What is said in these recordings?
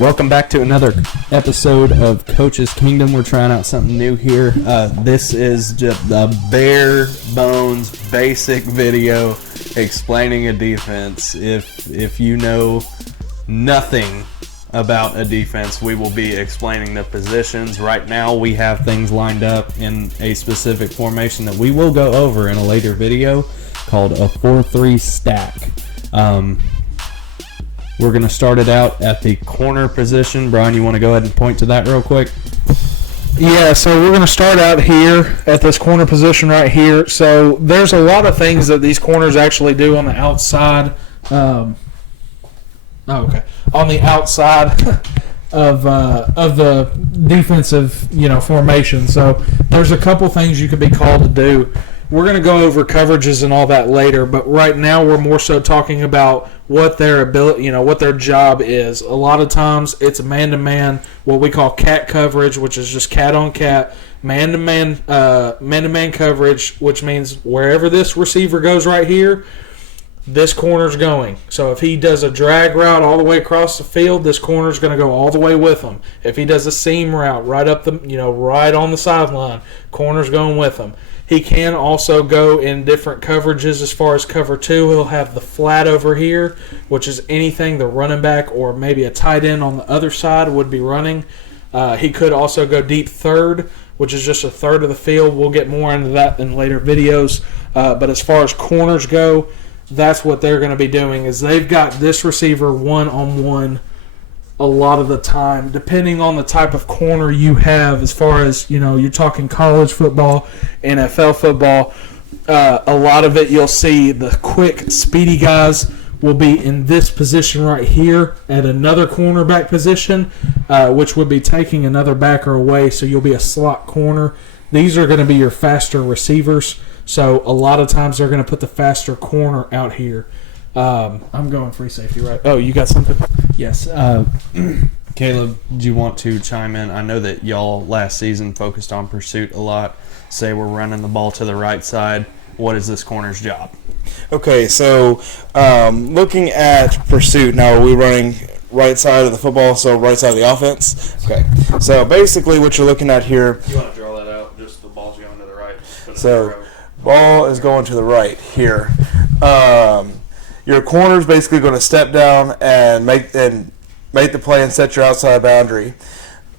Welcome back to another episode of Coach's Kingdom. We're trying out something new here. This is just the bare bones, basic video explaining a defense. If you know nothing about a defense, we will be explaining the positions. Right now, we have things lined up in a specific formation that we will go over in a later video called a 4-3 stack. We're going to start it out at the corner position. Brian, you want to go ahead and point to that real quick? Yeah, so we're going to start out here at this corner position right here. So there's a lot of things that these corners actually do on the outside. On the outside of the defensive, formation. So there's a couple things you could be called to do. We're going to go over coverages and all that later, but right now we're more so talking about what their ability, what their job is. A lot of times it's man-to-man, what we call cat coverage, which is just cat on cat, man-to-man coverage, which means wherever this receiver goes right here, this corner's going. So if he does a drag route all the way across the field, this corner's going to go all the way with him. If he does a seam route right up the, right on the sideline, corner's going with him. He can also go in different coverages as far as cover 2. He'll have the flat over here, which is anything the running back or maybe a tight end on the other side would be running. He could also go deep third, which is just a third of the field. We'll get more into that in later videos. But as far as corners go, that's what they're going to be doing is they've got this receiver one-on-one a lot of the time, depending on the type of corner you have. As far as, you're talking college football, NFL football, a lot of it you'll see the quick, speedy guys will be in this position right here at another cornerback position, which would be taking another backer away, so you'll be a slot corner. These are going to be your faster receivers, so a lot of times they're going to put the faster corner out here. I'm going free safety, right? Oh, you got something? Yes. Caleb, do you want to chime in? I know that y'all last season focused on pursuit a lot. Say we're running the ball to the right side. What is this corner's job? Okay, so looking at pursuit, now are we running right side of the football, so right side of the offense? Okay, so basically what you're looking at here. You want to draw that out, just the ball's going to the right. So ball is going to the right here. Your corner's basically going to step down and make the play and set your outside boundary.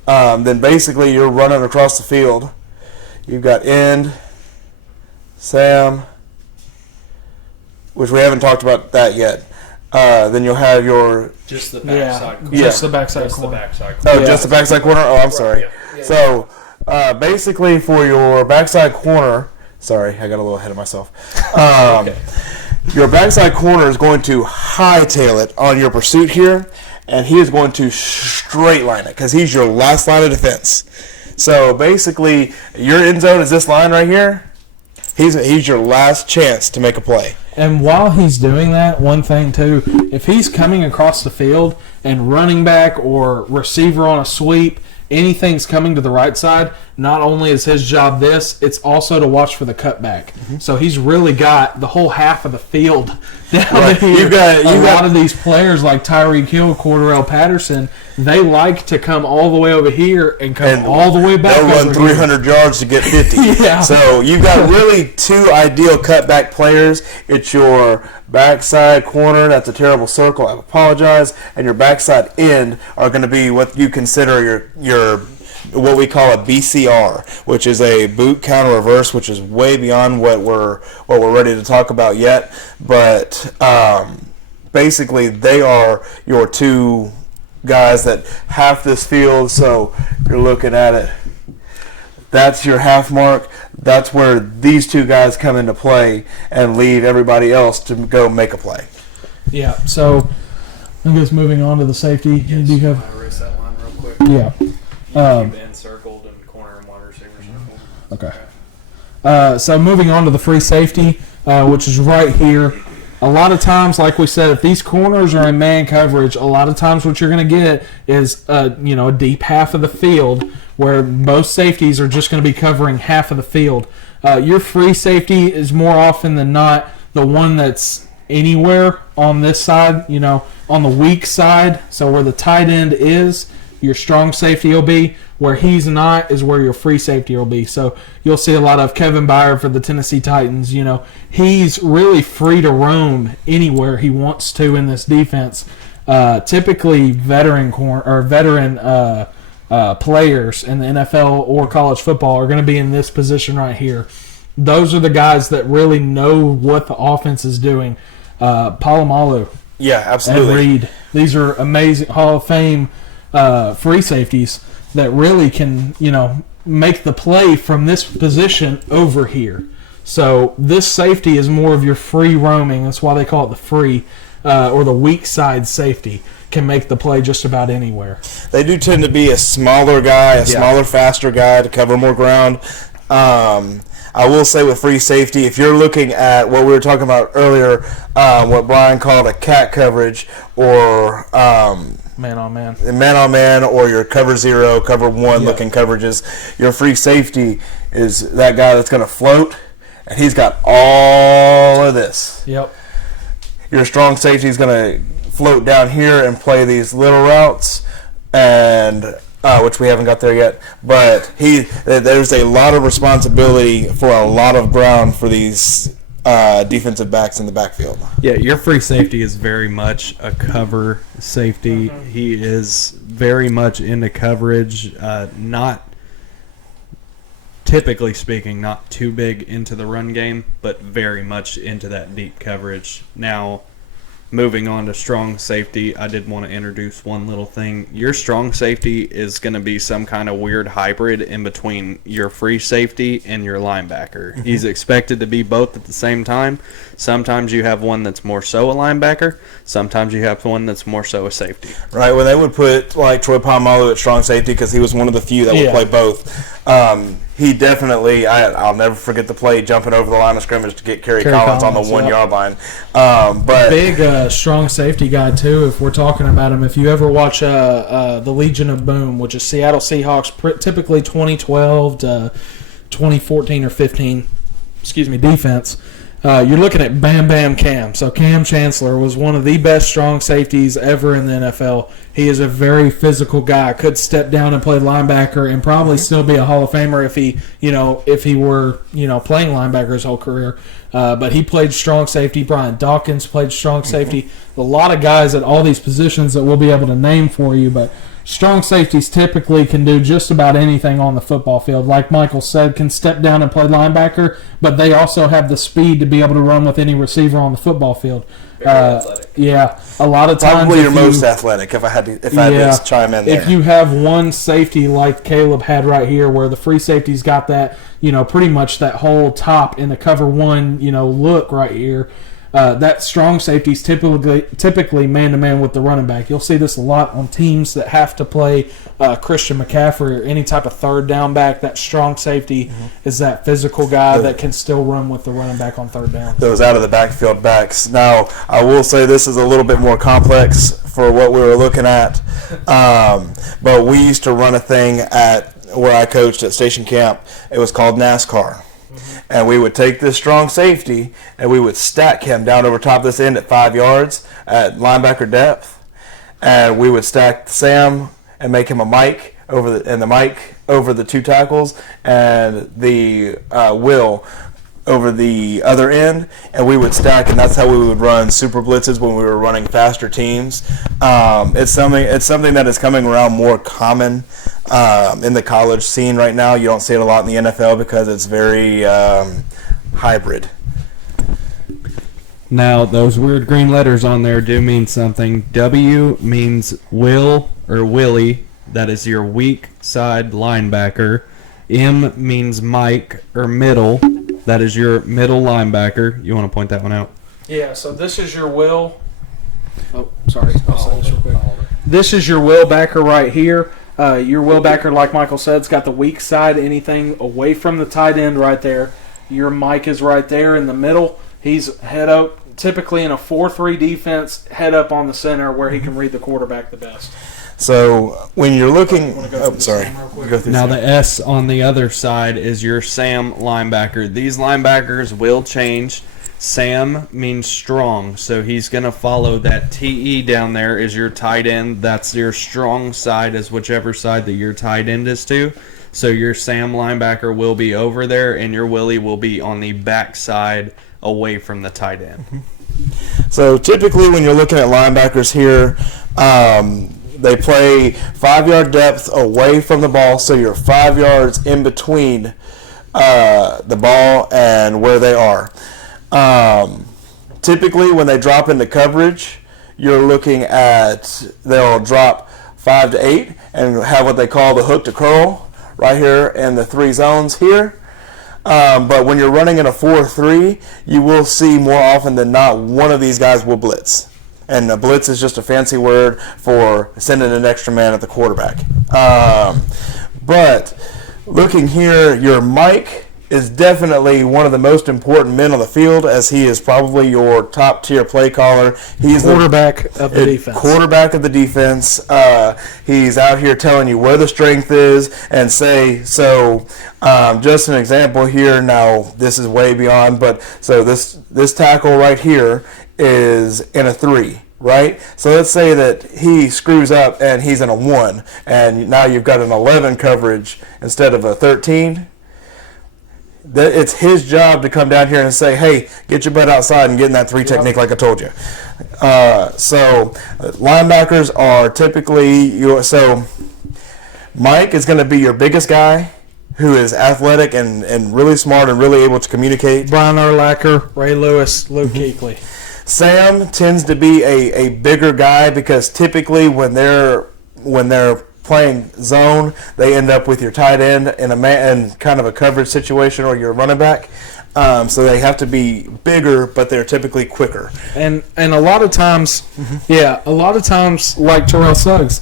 Then basically you're running across the field. You've got end, Sam, which we haven't talked about that yet. Then you'll have your just the backside corner. Just the backside corner. Just the backside corner. Oh, I'm sorry. Yeah. So basically for your backside corner, sorry, I got a little ahead of myself. Okay. Your backside corner is going to hightail it on your pursuit here, and he is going to straight line it because he's your last line of defense. So basically, your end zone is this line right here. He's your last chance to make a play. And while he's doing that, one thing too, if he's coming across the field and running back or receiver on a sweep, anything's coming to the right side, not only is his job this, it's also to watch for the cutback. Mm-hmm. So he's really got the whole half of the field down here. You got a lot of these players like Tyreek Hill, Cordarrelle Patterson, they like to come all the way over here and come all the way back. They'll run 300 yards to get 50. Yeah. So you've got really two ideal cutback players. It's your backside corner, that's a terrible circle, I apologize, and your backside end are going to be what you consider your what we call a BCR, which is a boot counter reverse, which is way beyond what we're ready to talk about yet. But basically, they are your two guys that half this field. So you're looking at it. That's your half mark. That's where these two guys come into play and leave everybody else to go make a play. Yeah. So I guess moving on to the safety. Yes, do you have? I erase that line real quick. Yeah. Keep end circled and corner and wide receiver circled. Okay. So moving on to the free safety, which is right here. A lot of times, like we said, if these corners are in man coverage, a lot of times what you're going to get is a deep half of the field where most safeties are just going to be covering half of the field. Your free safety is more often than not the one that's anywhere on this side, on the weak side, so where the tight end is, your strong safety will be. Where he's not is where your free safety will be. So you'll see a lot of Kevin Byard for the Tennessee Titans. He's really free to roam anywhere he wants to in this defense. Typically, veteran players in the NFL or college football are going to be in this position right here. Those are the guys that really know what the offense is doing. Palomalu, Yeah, absolutely. and Reed. These are amazing Hall of Fame free safeties that really can, make the play from this position over here. So this safety is more of your free roaming. That's why they call it the free or the weak side safety. Can make the play just about anywhere. They do tend to be a smaller guy, smaller, faster guy to cover more ground. I will say with free safety, if you're looking at what we were talking about earlier, what Brian called a cat coverage or Man on man, or your cover 0, cover 1 looking coverages, your free safety is that guy that's going to float, and he's got all of this. Yep. Your strong safety is going to float down here and play these little routes, and which we haven't got there yet. But there's a lot of responsibility for a lot of ground for these defensive backs in the backfield. Yeah, your free safety is very much a cover safety. He is very much into coverage, not typically speaking, not too big into the run game, but very much into that deep coverage. Now, moving on to strong safety, I did want to introduce one little thing. Your strong safety is going to be some kind of weird hybrid in between your free safety and your linebacker. He's expected to be both at the same time. Sometimes you have one that's more so a linebacker. Sometimes you have one that's more so a safety. Right, when they would put like Troy Polamalu at strong safety because he was one of the few that would play both. He definitely, I'll never forget the play jumping over the line of scrimmage to get Kerry Collins on the 1 yard line. But big strong safety guy too. If we're talking about him, if you ever watch the Legion of Boom, which is Seattle Seahawks, typically 2012 to 2014 or 15, defense. You're looking at Bam Bam Cam. So Cam Chancellor was one of the best strong safeties ever in the NFL. He is a very physical guy. Could step down and play linebacker and probably still be a Hall of Famer if he were playing linebacker his whole career. But he played strong safety. Brian Dawkins played strong safety. A lot of guys at all these positions that we'll be able to name for you, but strong safeties typically can do just about anything on the football field. Like Michael said, can step down and play linebacker, but they also have the speed to be able to run with any receiver on the football field. Yeah, a lot of times. Probably your most athletic, if I had to chime in there. If you have one safety like Caleb had right here, where the free safety's got that, pretty much that whole top in the cover 1, look right here. That strong safety is typically man-to-man with the running back. You'll see this a lot on teams that have to play Christian McCaffrey or any type of third down back. That strong safety is that physical guy that can still run with the running back on third down. Those out of the backfield backs. Now, I will say this is a little bit more complex for what we were looking at, but we used to run a thing at where I coached at Station Camp. It was called NASCAR. And we would take this strong safety and we would stack him down over top of this end at 5 yards at linebacker depth. And we would stack Sam and make him a Mike over the 2 tackles and the Will over the other end, and we would stack, and that's how we would run super blitzes when we were running faster teams. It's something that is coming around more common in the college scene right now. You don't see it a lot in the NFL because it's very hybrid. Now, those weird green letters on there do mean something. W means Will or Willie. That is your weak side linebacker. M means Mike or middle. That is your middle linebacker. You want to point that one out? Yeah, so this is your Will. Oh, sorry. I'll say this real quick. This is your Will backer right here. Your Will backer, like Michael said, has got the weak side, anything away from the tight end right there. Your Mike is right there in the middle. He's head up, typically in a 4-3 defense, head up on the center where he can read the quarterback the best. So when you're looking, Now the S on the other side is your Sam linebacker. These linebackers will change. Sam means strong, so he's going to follow that TE down there is your tight end. That's your strong side, is whichever side that your tight end is to. So your Sam linebacker will be over there, and your Willie will be on the back side away from the tight end. So typically when you're looking at linebackers here, they play 5-yard depth away from the ball, so you're 5 yards in between the ball and where they are. Typically when they drop into coverage, you're looking at, they'll drop 5 to 8 and have what they call the hook to curl right here in the 3 zones here. But when you're running in a 4-3, you will see more often than not one of these guys will blitz. And a blitz is just a fancy word for sending an extra man at the quarterback. But looking here, your Mike is definitely one of the most important men on the field, as he is probably your top tier play caller. He's Quarterback of the defense. Quarterback of the defense. He's out here telling you where the strength is and say, so just an example here. Now, this is way beyond, but so this tackle right here is in a 3. Right? So let's say that he screws up and he's in a 1, and now you've got an 11 coverage instead of a 13. It's his job to come down here and say, hey, get your butt outside and get in that 3 technique like I told you. So linebackers are typically so Mike is going to be your biggest guy who is athletic and really smart and really able to communicate. Brian Urlacher, Ray Lewis, Luke Kuechly. Sam tends to be a bigger guy because typically when they're playing zone, they end up with your tight end in kind of a coverage situation, or your running back. So they have to be bigger, but they're typically quicker. And a lot of times, like Terrell Suggs,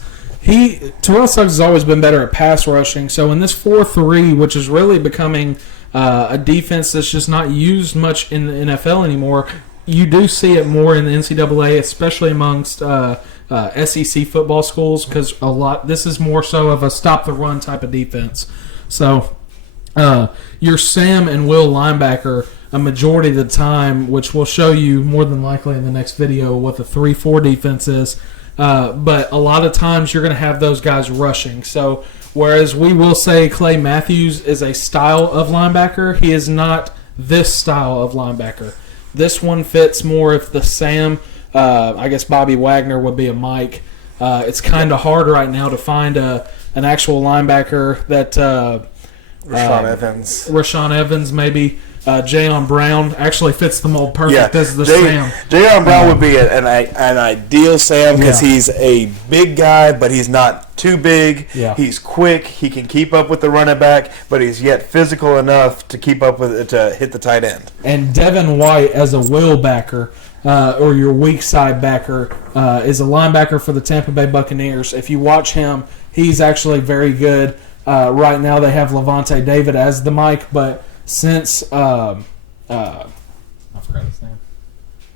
Terrell Suggs has always been better at pass rushing. So in this 4-3, which is really becoming a defense that's just not used much in the NFL anymore, you do see it more in the NCAA, especially amongst SEC football schools, because this is more so of a stop the run type of defense. So your Sam and Will linebacker, a majority of the time, which we'll show you more than likely in the next video what the 3-4 defense is, but a lot of times you're going to have those guys rushing. So whereas we will say Clay Matthews is a style of linebacker, he is not this style of linebacker. This one fits more if the Sam, I guess Bobby Wagner would be a Mike. It's kind of hard right now to find an actual linebacker that Rashawn Evans maybe. Jayon Brown actually fits the mold perfect as the Sam. Jayon Brown would be an ideal Sam because he's a big guy, but he's not too big. Yeah. He's quick. He can keep up with the running back, but he's yet physical enough to keep up with it to hit the tight end. And Devin White as a will backer, or your weak side backer, is a linebacker for the Tampa Bay Buccaneers. If you watch him, he's actually very good. Right now they have Levante David as the Mike, but since I forgot his name.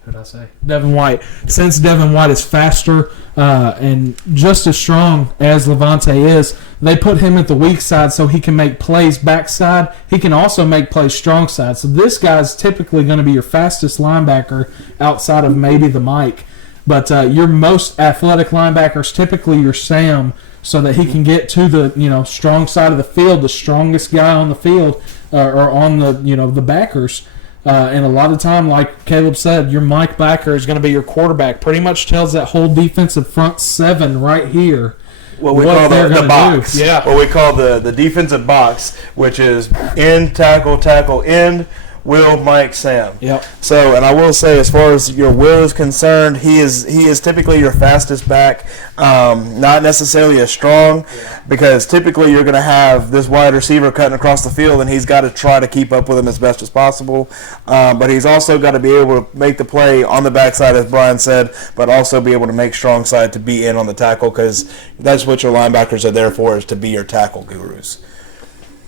Who did I say? Devin White. Since Devin White is faster and just as strong as Levante is, they put him at the weak side so he can make plays backside. He can also make plays strong side. So this guy's typically going to be your fastest linebacker outside of maybe the Mike. But your most athletic linebackers, typically your Sam, so that he can get to the strong side of the field, the strongest guy on the field, or on the backers. And a lot of time, like Caleb said, your Mike backer is going to be your quarterback. Pretty much tells that whole defensive front 7 right here what we call the box. Do. Yeah. What we call the defensive box, which is end, tackle, end, Will, Mike, Sam. Yep. So, and I will say, as far as your Will is concerned, he is typically your fastest back, not necessarily as strong, because typically you're going to have this wide receiver cutting across the field, and he's got to try to keep up with him as best as possible. But he's also got to be able to make the play on the backside, as Brian said, but also be able to make strong side to be in on the tackle, because that's what your linebackers are there for, is to be your tackle gurus.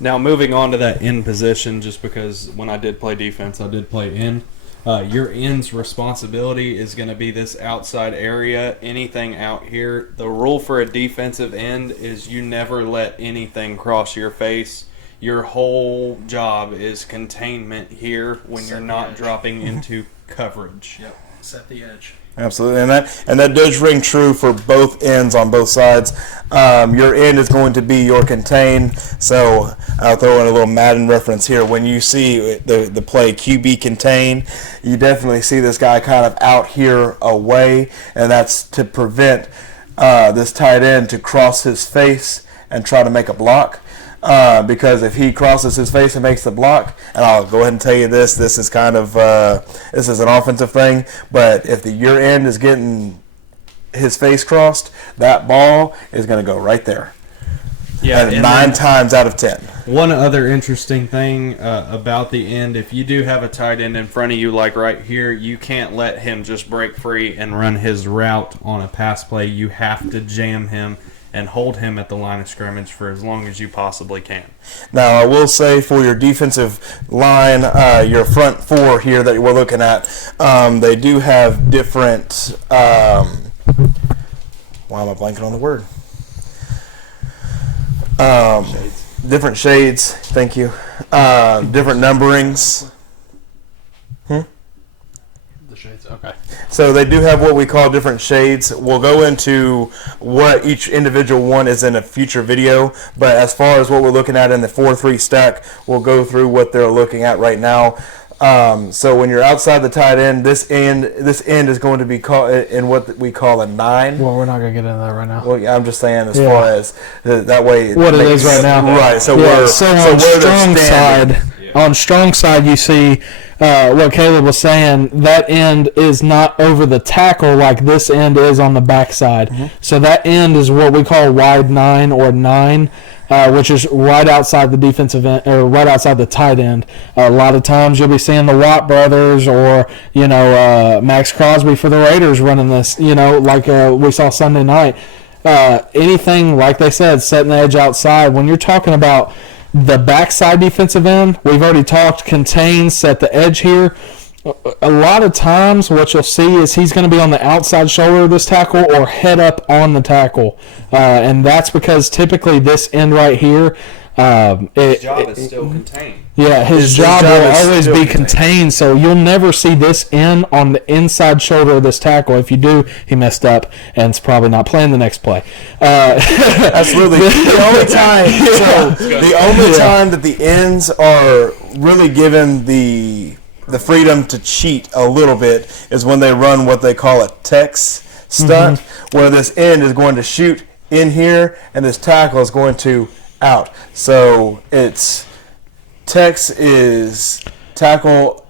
Now, moving on to that end position, just because when I did play defense, I did play end. Your end's responsibility is going to be this outside area, anything out here. The rule for a defensive end is you never let anything cross your face. your whole job is containment here when you're not dropping into coverage. Yep. Set the edge. Absolutely, and that does ring true for both ends on both sides. Your end is going to be your contain. So I'll throw in a little Madden reference here. When you see the play QB contain, you definitely see this guy kind of out here away, and that's to prevent this tight end to cross his face and try to make a block. Because if he crosses his face and makes the block, and I'll go ahead and tell you this is kind of this is an offensive thing, but if your end is getting his face crossed, that ball is going to go right there. Yeah, and 9 times out of 10. One other interesting thing about the end, if you do have a tight end in front of you, like right here, you can't let him just break free and run his route on a pass play. You have to jam him and hold him at the line of scrimmage for as long as you possibly can. Now, I will say for your defensive line, your front four here that we're looking at, they do have different why am I blanking on the word? Different shades, thank you. Different numberings. The shades, okay. So they do have what we call different shades. We'll go into what each individual one is in a future video, but as far as what we're looking at in the 4-3 stack, we'll go through what they're looking at right now. So when you're outside the tight end, this end is going to be called in what we call a 9. Well, we're not going to get into that right now. Well, yeah, I'm just saying as far as that way. What it is right now. Right. So yeah, we're so so on where strong they're standing. side. On strong side, you see what Caleb was saying. That end is not over the tackle like this end is on the backside. Mm-hmm. So that end is what we call wide 9 or 9. Which is right outside the defensive end, or right outside the tight end. A lot of times you'll be seeing the Watt brothers or, Max Crosby for the Raiders running this, like we saw Sunday night. Anything, like they said, setting the edge outside. When you're talking about the backside defensive end, we've already talked contain, set the edge here. A lot of times what you'll see is he's going to be on the outside shoulder of this tackle or head up on the tackle. And that's because typically this end right here, His job is still contained. Yeah, his job will always be contained, so you'll never see this end on the inside shoulder of this tackle. If you do, he messed up and is probably not playing the next play. Absolutely. The only time that the ends are really given the freedom to cheat a little bit is when they run what they call a Tex stunt, where this end is going to shoot in here and this tackle is going to out. So it's Tex is tackle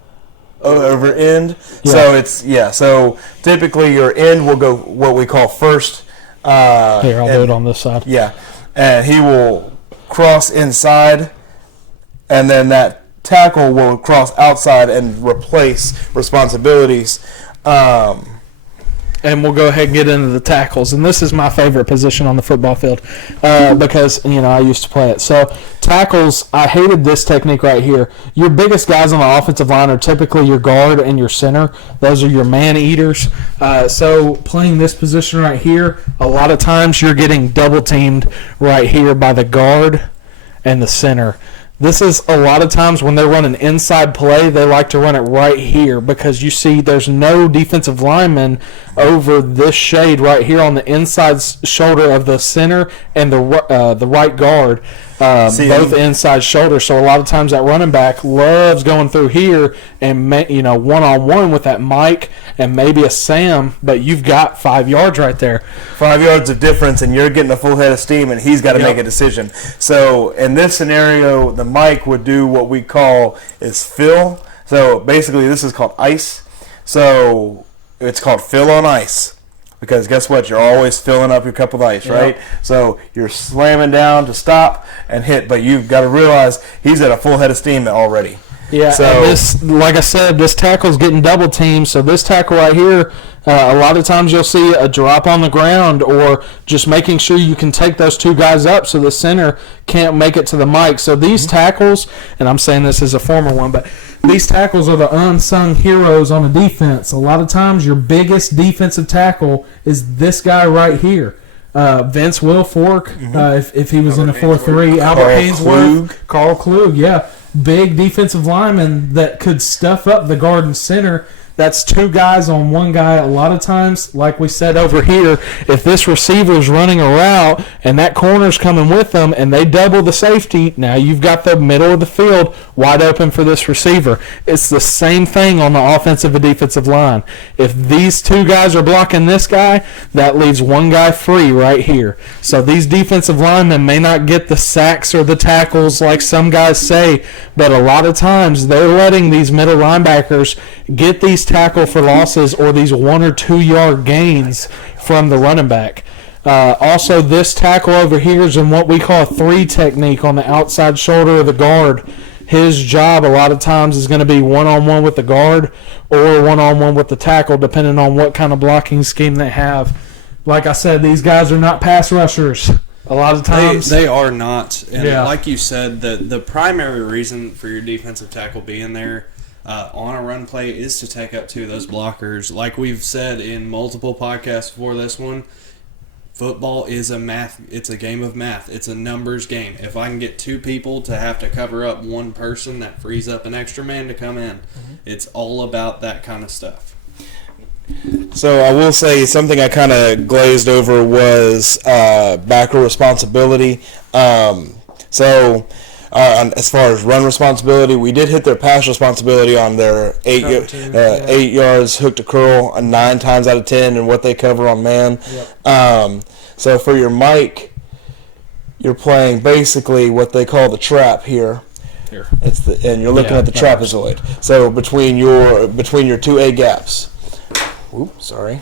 over end. Yeah. So typically your end will go what we call first. Here, I'll do it on this side. Yeah, and he will cross inside, and then that tackle will cross outside and replace responsibilities. And we'll go ahead and get into the tackles. And this is my favorite position on the football field because, I used to play it. So tackles, I hated this technique right here. Your biggest guys on the offensive line are typically your guard and your center. Those are your man eaters. So playing this position right here, a lot of times you're getting double teamed right here by the guard and the center. This is a lot of times when they run an inside play, they like to run it right here because you see there's no defensive lineman over this shade right here on the inside shoulder of the center and the right guard, both inside shoulders. So a lot of times that running back loves going through here and one-on-one with that Mike and maybe a Sam, but you've got 5 yards right there. 5 yards of difference, and you're getting a full head of steam, and he's got to make a decision. So in this scenario, the Mike would do what we call is fill. So basically this is called ice. So it's called fill on ice because guess what? You're always filling up your cup with ice, right? So you're slamming down to stop and hit, but you've got to realize he's at a full head of steam already. Yeah, so, and this, like I said, this tackle's getting double teamed. So this tackle right here, a lot of times you'll see a drop on the ground or just making sure you can take those two guys up so the center can't make it to the mic. So these tackles, and I'm saying this as a former one, but these tackles are the unsung heroes on a defense. A lot of times your biggest defensive tackle is this guy right here. Vince Wilfork, if he was in a Albert 4-3, Albert Carl Hainsworth, Carl Klug, yeah. Big defensive lineman that could stuff up the guard and center. That's two guys on one guy a lot of times. Like we said over here, if this receiver's running a route and that corner's coming with them and they double the safety, now you've got the middle of the field wide open for this receiver. It's the same thing on the offensive and defensive line. If these two guys are blocking this guy, that leaves one guy free right here. So these defensive linemen may not get the sacks or the tackles like some guys say, but a lot of times they're letting these middle linebackers get these tackle for losses or these 1 or 2 yard gains from the running back. Also, this tackle over here is in what we call a 3 technique on the outside shoulder of the guard. His job a lot of times is going to be one-on-one with the guard or one-on-one with the tackle, depending on what kind of blocking scheme they have. Like I said, these guys are not pass rushers. A lot of times They are not. And Yeah. like you said, the primary reason for your defensive tackle being there on a run play is to take up two of those blockers. Like we've said in multiple podcasts before this one, football is it's a game of math. It's a numbers game. If I can get two people to have to cover up one person, that frees up an extra man to come in. It's all about that kind of stuff. So I will say something I kind of glazed over was backer responsibility. As far as run responsibility, we did hit their pass responsibility on their 8 yards hook to curl 9 times out of 10 and what they cover on man. So for your Mike, you're playing basically what they call the trap here. And you're looking at the trapezoid. So between your 2 A gaps. Oops, sorry.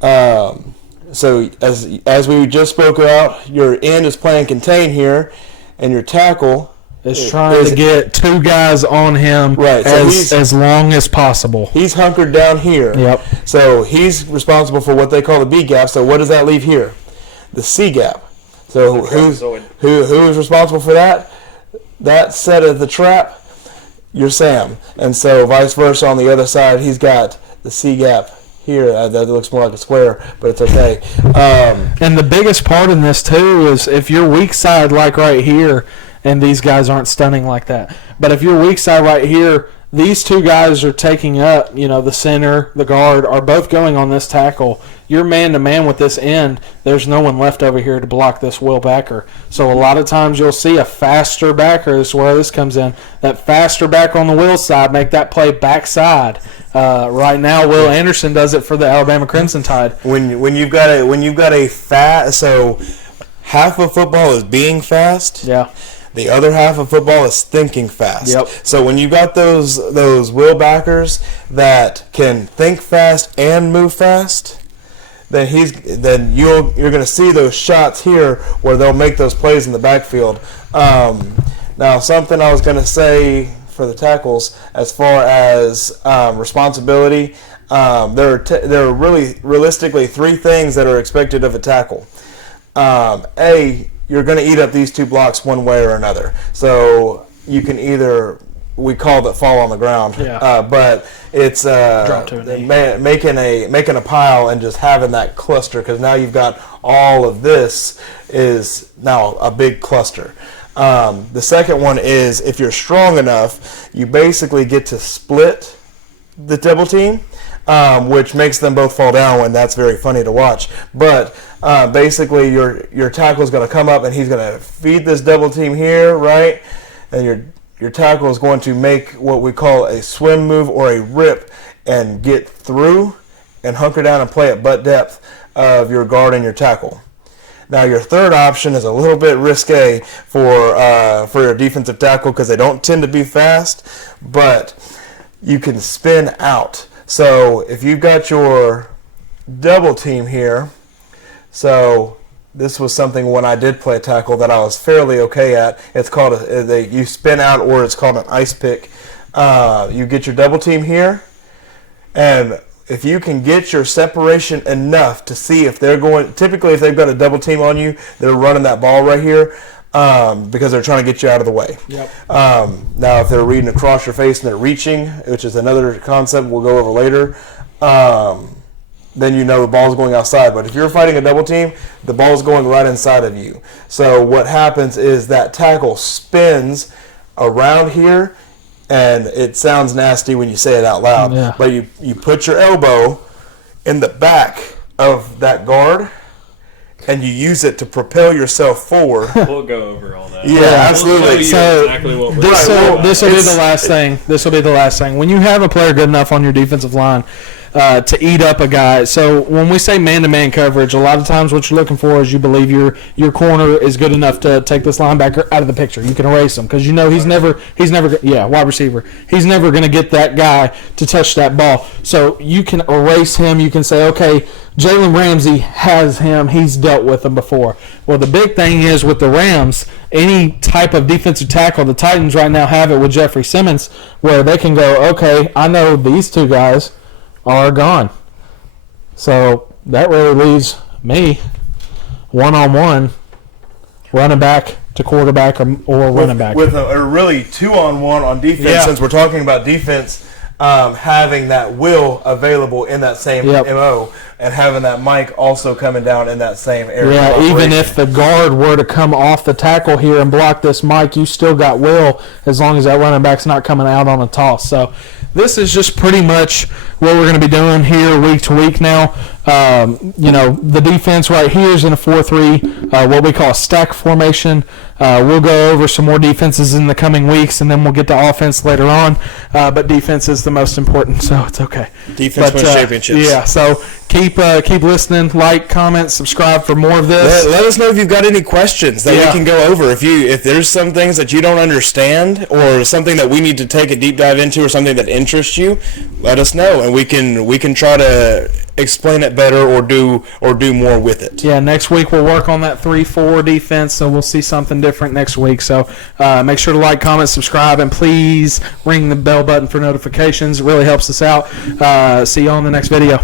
So as we just spoke about, your end is playing contain here, and your tackle is trying to get two guys on him Right, so as long as possible. He's hunkered down here. Yep. So he's responsible for what they call the B gap. So what does that leave here? The C gap. So who's responsible for that? That set of the trap, you're Sam. And so vice versa on the other side, he's got the C gap here. That looks more like a square, but it's okay. And the biggest part in this too is if you're weak side like right here, and these guys aren't stunning like that, but if you're weak side right here, these two guys are taking up, the center, the guard, are both going on this tackle. You're man-to-man with this end. There's no one left over here to block this will backer. So a lot of times you'll see a faster backer. This is where this comes in. That faster backer on the will side, make that play backside. Right now, Will Anderson does it for the Alabama Crimson Tide. When you've got a fast, so half of football is being fast. Yeah. The other half of football is thinking fast. Yep. So when you got those will backers that can think fast and move fast, then you're going to see those shots here where they'll make those plays in the backfield. Now, something I was going to say for the tackles as far as responsibility, there are really realistically 3 things that are expected of a tackle. A, you're going to eat up these 2 blocks one way or another. So you can either, we call it fall on the ground, but it's drop to a knee. making a pile and just having that cluster, because now you've got all of this is now a big cluster. The second one is if you're strong enough, you basically get to split the double team, which makes them both fall down, and that's very funny to watch. But basically your tackle is going to come up and he's going to feed this double team here, right? And your tackle is going to make what we call a swim move or a rip and get through and hunker down and play at butt depth of your guard and your tackle. Now your third option is a little bit risque for your defensive tackle because they don't tend to be fast, but you can spin out. So if you've got your double team here, so this was something when I did play tackle that I was fairly okay at. It's called you spin out, or it's called an ice pick. You get your double team here, and if you can get your separation enough to see if they're going, typically if they've got a double team on you, they're running that ball right here because they're trying to get you out of the way. Yep. Now, if they're reading across your face and they're reaching, which is another concept we'll go over later, then you know the ball's going outside. But if you're fighting a double team, the ball's going right inside of you. So what happens is that tackle spins around here, and it sounds nasty when you say it out loud. Yeah. But you put your elbow in the back of that guard, and you use it to propel yourself forward. We'll go over all that. Yeah, absolutely. We'll tell you So, exactly what we're This talking will about. this will be the last thing. This will be the last thing. When you have a player good enough on your defensive line to eat up a guy, so when we say man-to-man coverage, a lot of times what you're looking for is you believe your corner is good enough to take this linebacker out of the picture. You can erase him because you know he's never wide receiver. He's never going to get that guy to touch that ball. So you can erase him. You can say, okay, Jalen Ramsey has him. He's dealt with him before. Well, the big thing is with the Rams, any type of defensive tackle, the Titans right now have it with Jeffrey Simmons, where they can go, okay, I know these two guys are gone. So that really leaves me one-on-one, running back to quarterback or running back. With a really 2-on-1 on defense, Yeah. since we're talking about defense, having that will available in that same Yep. MO, and having that Mike also coming down in that same area. Yeah, of even operation. if the guard were to come off the tackle here and block this Mike, you still got Will as long as that running back's not coming out on a toss. So this is just pretty much what we're going to be doing here week to week now. The defense right here is in a 4-3, what we call a stack formation. We'll go over some more defenses in the coming weeks, and then we'll get to offense later on. But defense is the most important, so it's okay. Defense wins championships. Yeah, so keep listening, like, comment, subscribe for more of this. Let us know if you've got any questions that Yeah. we can go over. If there's some things that you don't understand, or something that we need to take a deep dive into, or something that interests you, let us know, and we can try to explain it better or do more with it. Yeah, next week we'll work on that 3-4 defense, so we'll see something different next week. So make sure to like, comment, subscribe, and please ring the bell button for notifications. It really helps us out. See you on the next video.